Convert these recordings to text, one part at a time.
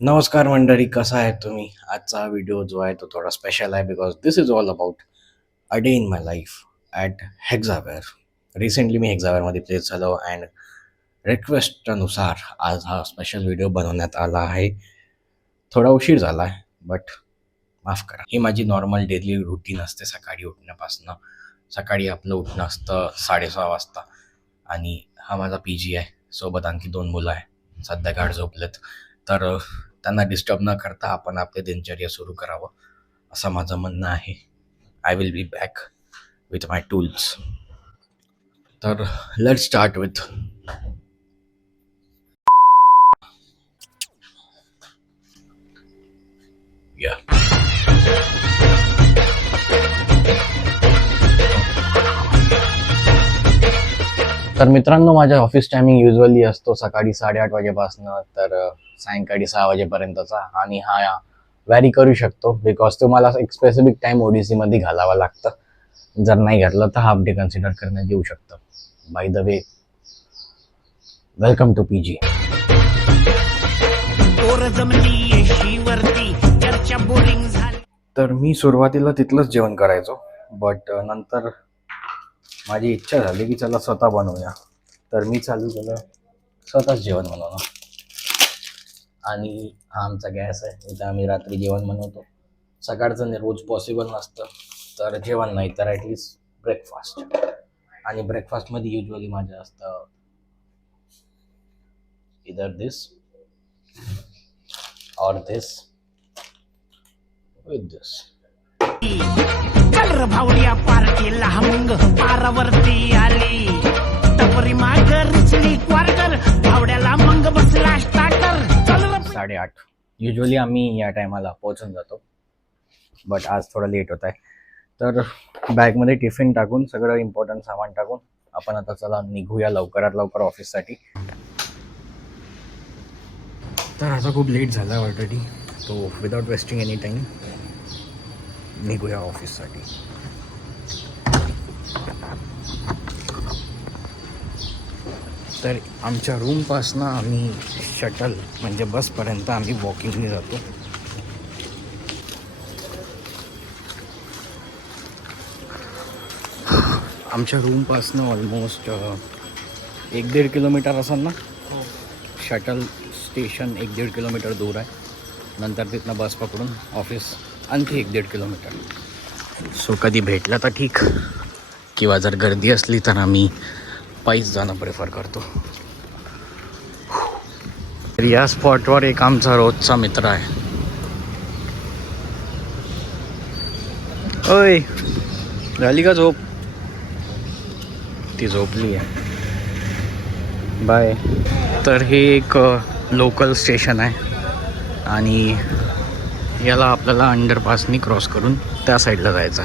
नमस्कार मंडळी, कसा आहे तुम्ही? आजचा व्हिडिओ जो आहे तो थोडा स्पेशल आहे because this is all about a day in my life at Hexaware. Recently मी हेक्झावेअरमध्ये प्लेस झालो अँड रिक्वेस्टनुसार आज हा स्पेशल व्हिडिओ बनवण्यात आला आहे. थोडा उशीर झाला आहे बट माफ करा. ही माझी नॉर्मल डेली रुटीन असते सकाळी उठण्यापासून. सकाळी आपलं उठणं असतं 6:30 वाजता आणि हा माझा पी जी आहे. सोबत आणखी 2 मुलं आहे. सध्या गाढ झोपलेत. तर त्यांना डिस्टर्ब न करता आपण आपले दिनचर्या सुरू करावं असं माझं म्हणणं आहे. I will be back with my tools. तर लेट्स स्टार्ट विथ या. तर मित्रांनो, माझ्या ऑफिस टायमिंग युजली असतो सकाळी 8:30 वाजेपासून तर सायंकाळी 6 वाजेपर्यंतचा. आणि हा व्हॅरी करू शकतो बिकॉज तुम्हाला एक स्पेसिफिक टाईम ओडीसीमध्ये घालावा लागतं. जर नाही घातलं तर हाफ डे कन्सिडर करण्यात येऊ शकतं. By the way, welcome to P G. तर मी सुरुवातीला तिथलंच जेवण करायचो बट नंतर माझी इच्छा झाली की चला स्वतः बनवूया. तर मी चालू केलं स्वतःच जेवण बनवणं. आणि हा आमचा गॅस आहे, इथं आम्ही रात्री जेवण बनवतो. सकाळचं रोज पॉसिबल नसतं तर जेवण नाही तर ॲटलिस्ट ब्रेकफास्ट. आणि ब्रेकफास्टमध्ये युजली माझं असतं इधर दिस और दिस विथ दिस. भावड्या पार्टीला मग पारावरती आली टपरी मागरचली क्वार्टर भावड्याला मग बसला स्टार्टर. 8:30 युजली आम्ही या टायमाला पोहोचून जातो बट आज थोडं लेट होत आहे. तर बॅगमध्ये टिफिन टाकून सगळं इम्पॉर्टंट सामान टाकून आपण आता चला निघूया लवकरात लवकर ऑफिससाठी. तर आता खूप लेट झाला आहे ऑलरेडी, तो विदाउट वेस्टिंग एनी टाईम निघूया ऑफिससाठी. तर आमच्या रूमपासनं आम्ही शटल म्हणजे बसपर्यंत आम्ही वॉकिंगने जातो. आमच्या रूमपासनं ऑलमोस्ट 1-1.5 किलोमीटर असेल ना. शटल स्टेशन 1-1.5 किलोमीटर दूर आहे. नंतर तिथनं बस पकडून ऑफिस आणखी 1-1.5 किलोमीटर. सो कधी भेटला तर ठीक, किंवा जर गर्दी असली तर आम्ही पायीच जाणं प्रेफर करतो. तर या स्पॉटवर एक आमचा रोजचा मित्र आहे. ओय, झाली का झोप? ती झोपली आहे. बाय. तर हे एक लोकल स्टेशन आहे आणि याला आपल्याला अंडरपासनी क्रॉस करून त्या साईडला जायचं.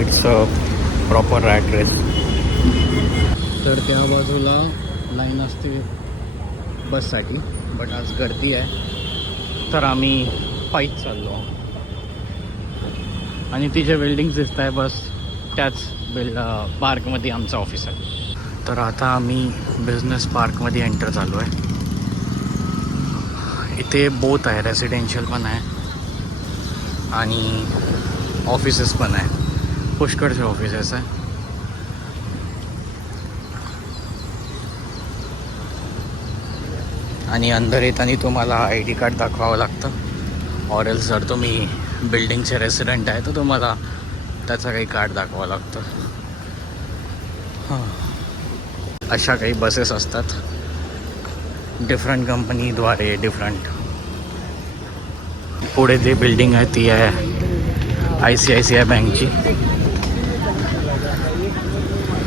It's a proper address. तर त्या बाजूला लाईन असते बससाठी बट आज गर्दी आहे तर आम्ही पायीच चाललो. आणि ती जे बिल्डिंग्स दिसत आहे बस त्याच पार्कमध्ये आमचं ऑफिस आहे. तर आता आम्ही बिझनेस पार्कमध्ये एंटर झालो आहे. इथे बोथ आहे, रेसिडेन्शियल पण आहे आणि ऑफिसेस पण आहे. पुष्कळचे ऑफिसेस आहे. आणि अंदर येताना तुम्हाला ID कार्ड दाखवावं लागतं. ऑर एल्स जर तुम्ही बिल्डिंगचे रेसिडेंट आहे तर तुम्हाला त्याचं काही कार्ड दाखवावं लागतं. अशा काही बसेस असतात डिफरंट कंपनीद्वारे डिफरंट. पुढे जे बिल्डिंग आहे ती आहे ICICI बँकची.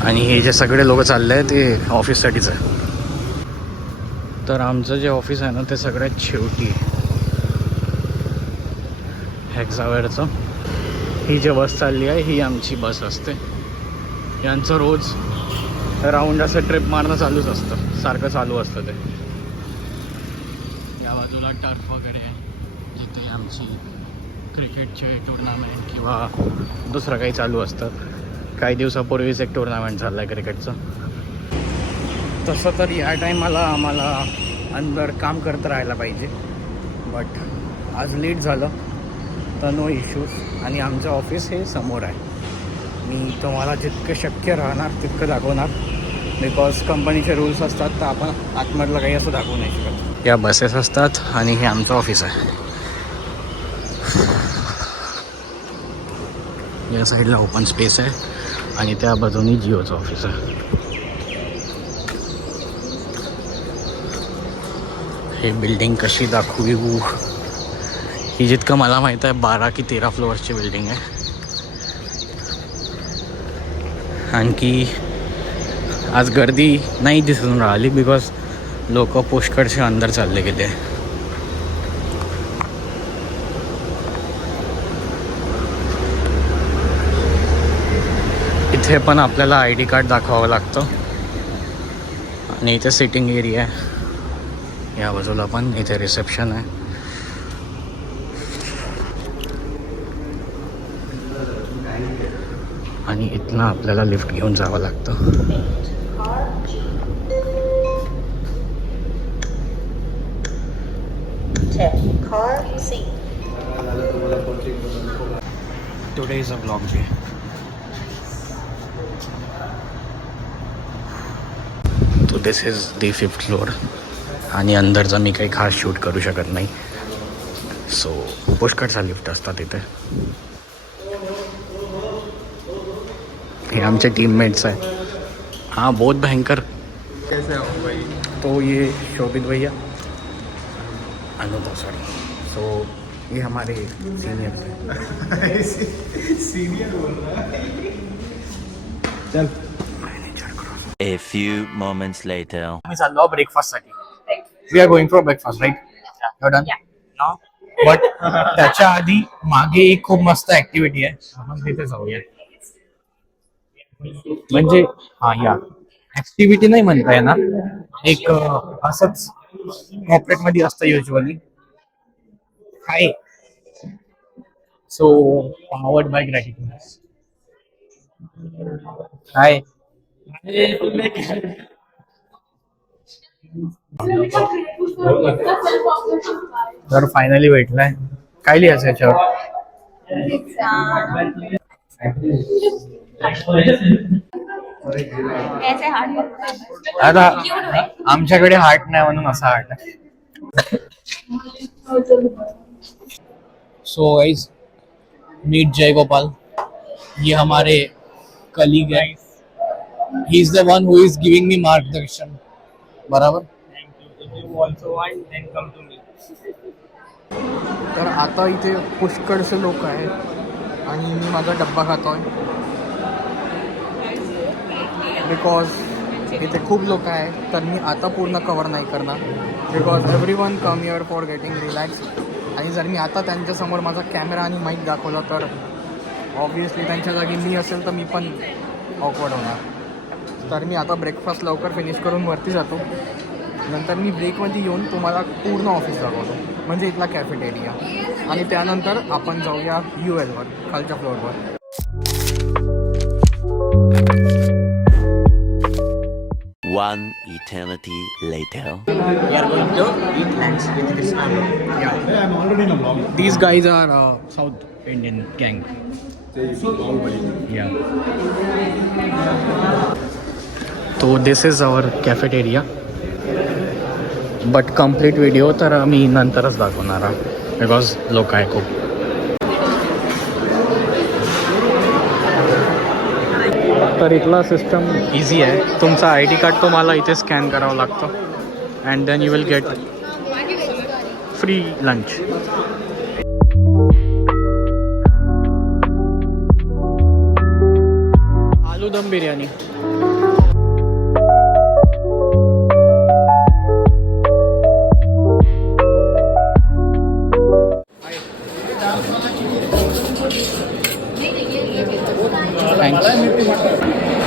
आणि हे जे सगळे लोक चालले आहे ते ऑफिससाठीच आहे. तर आमचं जे ऑफिस आहे ना ते सगळ्यात शेवटी हेक्झावेअरचं. ही जे बस चालली आहे ही आमची बस असते. यांचं रोज राऊंड असं ट्रिप मारणं चालूच असतं, सारखं चालू असतं ते. या बाजूला बाजूला टर्फ वगैरे आहे, जिथे आमची क्रिकेटचे टुर्नामेंट किंवा दुसरं काही चालू असतं. काही दिवसापूर्वीच एक टुर्नामेंट झालं आहे क्रिकेटचं. तसं तर या टायमाला आम्हाला अंदर काम करत राहायला पाहिजे, बट आज लेट झालं तर नो इश्यूज. आणि आमचं ऑफिस हे समोर आहे. मी तुम्हाला जितकं शक्य राहणार तितकं दाखवणार, बिकॉज कंपनीचे रूल्स असतात, तर आपण आतमधलं काही असं दाखवू नाही शकत. या बसेस असतात आणि हे आमचं ऑफिस आहे. या साईडला ओपन स्पेस आहे आणि त्या बाजूनी जिओचं ऑफिस आहे. हे बिल्डिंग कशी दाखवू, ही जितकं मला माहीत आहे 12 की 13 फ्लोअर्सची बिल्डिंग आहे. आणखी आज गर्दी नाही दिसून राहिली, बिकॉज लोक पुष्कळचे अंदर चालले गेले. इथे पण आपल्याला ID कार्ड दाखवावं लागतं. आणि इथे सिटिंग एरिया आहे. या बाजूला पण इथे रिसेप्शन आहे. आणि इथनं आपल्याला लिफ्ट घेऊन जावं लागतं. Today is a vlog day. तो this is the 5th floor. आणि अंदरचा मी काही खास शूट करू शकत नाही, सो पुष्कळचा लिफ्ट असतात इथे. हे आमचे टीममेट्स आहे. हाँ बहुत भयंकर. कैसे हो भाई? तो ये शोभित भैया, अनुभव सॉरी, सो ये हमारे सीनियर थे. सीनियर बोल रहा है. चल. A few moments later. आम्ही चाललो ब्रेकफास्टसाठी. We are going for breakfast, right? You done? No. But त्याच्या आधी मागे एक खूप मस्त ऍक्टिव्हिटी आहे, आपण तिथे जाऊया. म्हणजे हा या ऍक्टिव्हिटी नाही म्हणता येणार, एक असंच कॉर्पोरेट मध्ये असतं usually. Hi. So powered by gratitude. Hi. तर फायनली भेटलाय. काय लिहायचं याच्यावर? आता आमच्याकडे हार्ट नाही म्हणून असा हार्ट आहे. सो गाइस, मीट जय गोपाल. ये हमारे कलीग है. He is the one who is giving me मार्गदर्शन. बराबर. तर आता इथे पुष्कळसे लोक आहेत आणि मी माझा डब्बा खातोय, बिकॉज इथे खूप लोक आहेत. तर मी आता पूर्ण कवर नाही करणार, because everyone come here for getting relax. आणि जर मी आता त्यांच्यासमोर माझा कॅमेरा आणि माईक दाखवला तर ऑब्वियसली त्यांच्या जागी मी असेल तर मी पण ऑकवर्ड होणार. तर मी आता ब्रेकफास्ट लवकर फिनिश करून वरती जातो. नंतर मी ब्रेकमध्ये येऊन तुम्हाला पूर्ण ऑफिस दाखवतो, म्हणजे इथला कॅफेटेरिया. आणि त्यानंतर आपण जाऊया UL वर, खालच्या फ्लोअरवर. One eternity later. We are going to eat lunch with Krishna. Yeah, I'm already in a vlog. These guys are South Indian gang. Yeah. So this is our cafeteria. But complete video तर आम्ही नंतरच दाखवणार आहे, because लोक आहे खूप. तर इथला सिस्टम इझी आहे. तुमचा ID कार्ड तुम्हाला इथे स्कॅन करावं लागतं and then you will get free lunch. Aloo dum biryani.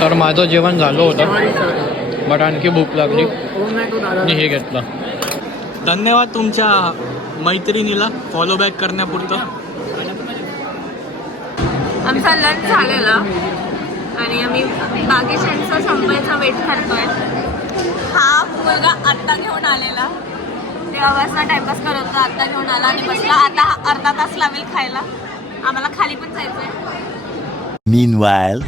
तर माझं जेवण झालं होतं, बट आणखी भूक लागली मी हे घेतलं. धन्यवाद तुमच्या मैत्रिणीला फॉलो बॅक करण्यापुरतं. आमचा लंच झालेला आणि आम्ही बागेशांचा संपायचा वेट करतोय. हा मुलगा आत्ता घेऊन आलेला, तेव्हापासून टाइमपास करत होता, आत्ता घेऊन आला आणि बसला. आता अर्धा तास लागेल खायला. आम्हाला खाली पण जायचंय. Meanwhile,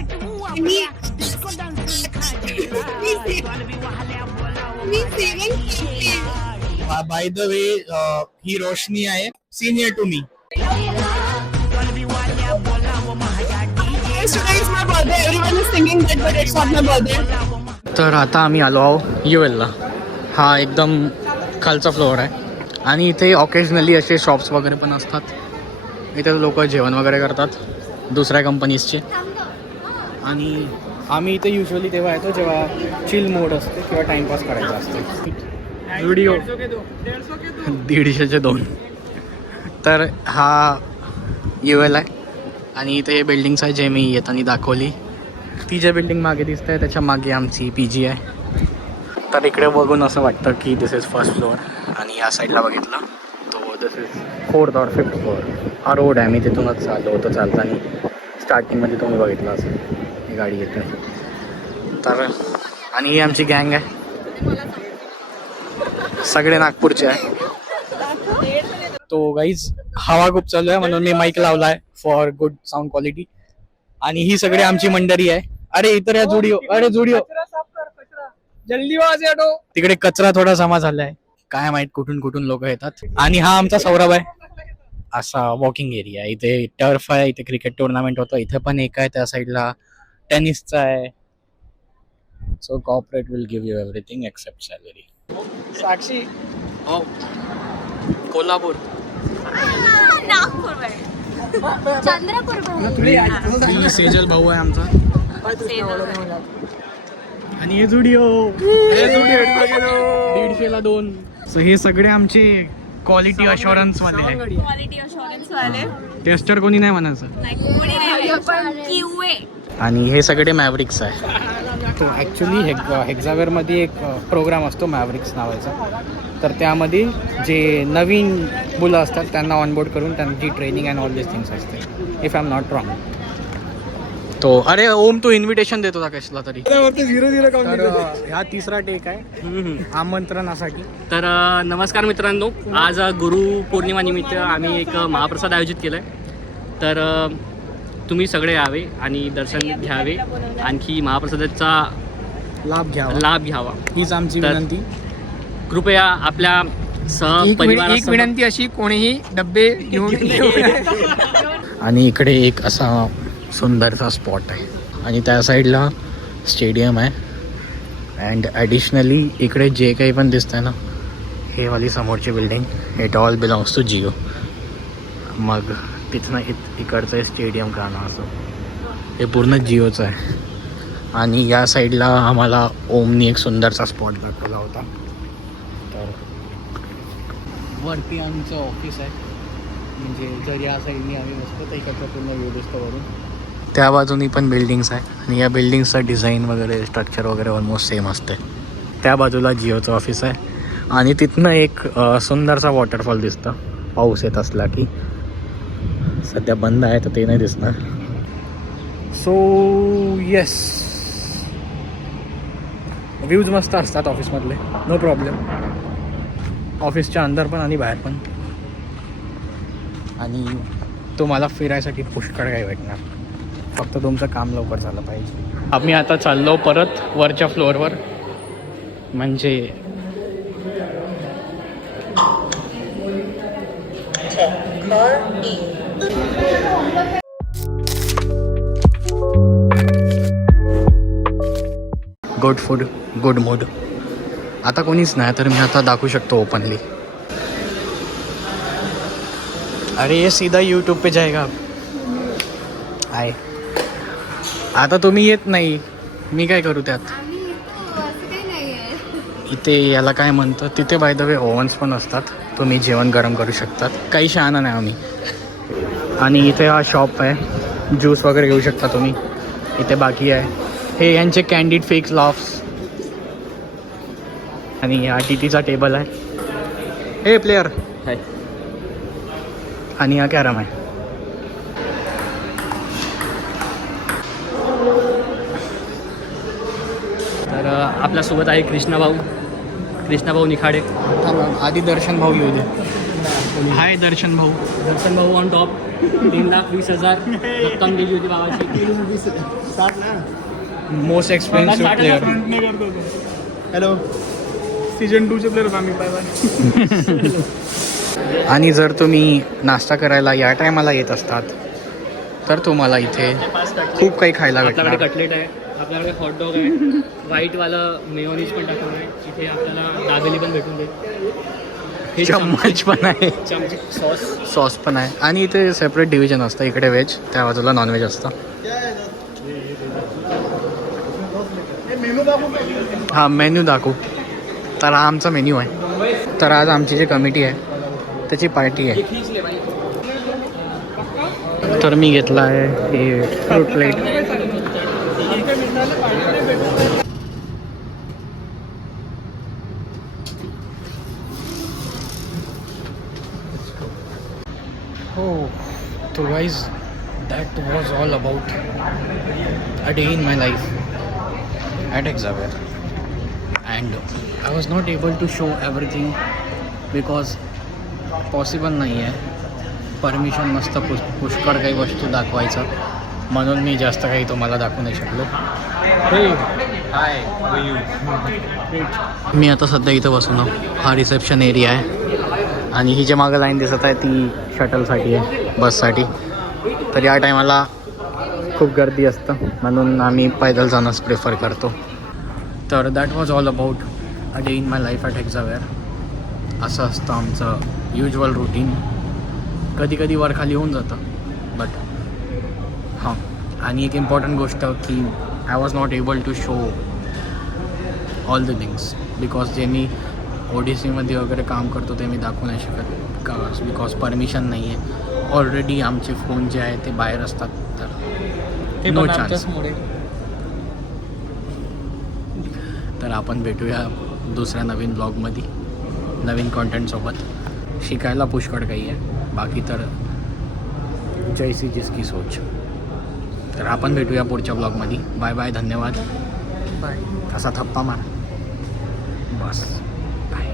बाय द वे ही रोशनी आहे, सिनियर टू मी. तर आता आम्ही आलो आहो UL ला. हा एकदम खालचा फ्लोअर आहे आणि इथे ऑकेजनली असे शॉप्स वगैरे पण असतात. इथे लोक जेवण वगैरे करतात दुसऱ्या कंपनीजचे. आणि आम्ही इथे युजली तेव्हा येतो जेव्हा चिल मोड असते किंवा टाइमपास करायचा असते. व्हिडिओ 150चे 2. तर हा UL आहे आणि इथे हे बिल्डिंग्स आहे जे मी येताना दाखवली. ती जे बिल्डिंग मागे दिसत आहे त्याच्या मागे आमची PG आहे. तर इकडे बघून असं वाटतं की दिस इज फर्स्ट फ्लोअर आणि या साईडला बघितलं तो this is 4th or 5th floor. हा रोड आहे, मी तिथूनच चाललो होतो चालताना. स्टार्टिंगमध्ये तुम्ही बघितलं असेल ही गाडी येते. तर आणि ही आमची गँग आहे, सगळे नागपूरचे आहे. तो गाईज हवा खूप चालू आहे म्हणून मी माईक लावला आहे फॉर गुड साऊंड क्वालिटी. आणि ही सगळी आमची मंडळी आहे. अरे इतर या जुडिओ, अरे जुडिओ जल्दी वाज ऑटो. तिकडे कचरा थोडा जमा झालाय, काय माहित कुठून कुठून लोक येतात. आणि हा आमचा सौरभ आहे. असा वॉकिंग एरिया, इथे टर्फ आहे, इथे क्रिकेट टुर्नामेंट होतं. इथे पण एक आहे त्या साईडला टेनिसचा आहे. So corporate will give you everything except salary. Sakshi हो कोल्हापूर नागपूर चंद्रपूर. सेजल भाऊ आहे आमचा. आणि हे जुडिओ 150ला 2. सो हे सगळे आमचे क्वालिटी अशुरन्स वाले आहे. क्वालिटी अशुरन्स वाले. टेस्टर कोणी नाही म्हणायचं. आणि हे सगळे मॅव्रिक्स आहे. तो ॲक्च्युली हेक्झावेअरमध्ये एक प्रोग्राम असतो मॅव्रिक्स नावाचा. तर त्यामध्ये जे नवीन मुलं असतात त्यांना ऑनबोर्ड करून त्यांची training and all this things असते, if I am not wrong. तो अरे ओम तू इन्व्हिटेशन देत होता कशाला तरी. हा तिसरा टेक आहे आमंत्रणासाठी. तर नमस्कार मित्रांनो, आज गुरु पौर्णिमा निमित्त आम्ही एक महाप्रसाद आयोजित केलं आहे. तर तुम्ही सगळे यावे आणि दर्शन घ्यावे, आणखी महाप्रसादाचा लाभ घ्यावा हीच आमची तर विनंती. कृपया आपल्या एक विनंती अशी, कोणीही डब्बे घेऊन आणि इकडे एक असा सुंदरसा स्पॉट आहे आणि त्या साईडला स्टेडियम आहे. अँड ॲडिशनली इकडे जे काही पण दिसतं आहे ना, हे वाली समोरची building it all belongs to Jio. मग तिथनं इकडचं स्टेडियम का ना असं हे पूर्ण जिओचं आहे. आणि या साईडला आम्हाला ओमनी एक सुंदरसा स्पॉट दाखवला होता. तर वरती आमचं ऑफिस आहे, म्हणजे जर या साईडनी आम्ही बसतो तर इकडचं पूर्ण व्ह्यू दिसतो वरून. त्या बाजूनी पण बिल्डिंग्स आहे आणि या बिल्डिंग्सचं डिझाईन वगैरे स्ट्रक्चर वगैरे ऑलमोस्ट सेम असते. त्या बाजूला जिओचं ऑफिस आहे आणि तिथनं एक सुंदरसा वॉटरफॉल दिसतं पाऊस येत असला की. सध्या बंद आहे तर ते नाही दिसणार. सो येस, व्ह्यूज मस्त असतात ऑफिसमधले, नो प्रॉब्लेम. ऑफिसच्या अंदर पण आणि बाहेर पण. आणि तुम्हाला फिरायसाठी पुष्कळ काही भेटणार, फक्त तुमचं काम लवकर झालं पाहिजे. आम्ही आता चाललो परत वरच्या फ्लोअरवर, म्हणजे गुड फूड गुड मूड. आता कोणीच नाही तर मी आता दाखवू शकतो ओपनली. अरे ये सीधा यूट्यूब पे जाएगा. आहे आता तुम्ही येत नाही, मी काय करू त्यात. इथे याला काय म्हणतं, तिथे बाय द वे ओव्हन्स पण असतात, तुम्ही जेवण गरम करू शकतात. काही शहाणा नाही आम्ही. आणि इथे हा शॉप आहे, ज्यूस वगैरे घेऊ शकता तुम्ही. इथे बाकी आहे हे यांचे कॅन्डिड फेक्स लाफ्स. आणि हा TTचा टेबल आहे. हे प्लेयर आणि हा कॅरम आहे. तर आपल्यासोबत आहे कृष्णाभाऊ निखाडे. आधी दर्शन भाऊ येऊ दे. हाय दर्शन भाऊ. दर्शन भाऊ ऑन टॉप 3,20,000 रक्कम दिली होती भावाची. Most expensive player. Hello season 2चे प्लेअर होता आम्ही पाहिजे. आणि जर तुम्ही नाश्ता करायला या टायमाला येत असतात तर तुम्हाला इथे खूप काही खायला आपल्याकडे भेटणार. कटलेट आहे, आपल्याकडे हॉटडॉग आहे, व्हाईटवालं मेयोनीज पण टाकून आहे. इथे आपल्याला दाबेली पण भेटून जाईल. हे चम्मच पण आहे, चमचे सॉस. सॉस पण आहे. आणि इथे सेपरेट डिव्हिजन असतं. इकडे व्हेज, त्या बाजूला नॉनव्हेज असतं. हा मेन्यू दाखवू. तर हा आमचा मेन्यू आहे. तर आज आमची जी कमिटी आहे त्याची पार्टी आहे. तर मी घेतला आहे हे फ्रूट प्लेट. हो तो guys that was all about a day in my life at Xavier, and I was not able to show everything because possible नाही आहे. परमिशन नसतं पुष्कळ काही वस्तू दाखवायचं, म्हणून मी जास्त काही तुम्हाला दाखवू नाही शकलो. मी आता सध्या इथं बसून आहो. हा रिसेप्शन एरिया आहे आणि ही जी मागं लाईन दिसत आहे ती शटलसाठी आहे, बससाठी. तर या टायमाला खूप गर्दी असतं म्हणून आम्ही पैदल जाणंच प्रेफर करतो. तर that was all about a day in my life at Hexaware. असं असतं आमचं युजल रुटीन. कधी कधी वर खाली होऊन जातं बट हां. आणि एक इम्पॉर्टंट गोष्ट की I was not able to show all the things because जे मी ODCमध्ये वगैरे काम करतो ते मी दाखवू नाही शकत का, बिकॉज परमिशन नाही आहे. ऑलरेडी आमचे फोन जे आहे ते बाहेर असतात, तर नो चान्स. तर आपण भेटूया दुसऱ्या नवीन ब्लॉगमध्ये नवीन कॉन्टेंटसोबत. शिकायला पुष्कळ काही आहे, बाकी तर जैसी जिसकी सोच. तर आपण भेटूया पुढच्या ब्लॉगमध्ये. बाय बाय, धन्यवाद. बाय. असा थप्पा मार बस. बाय.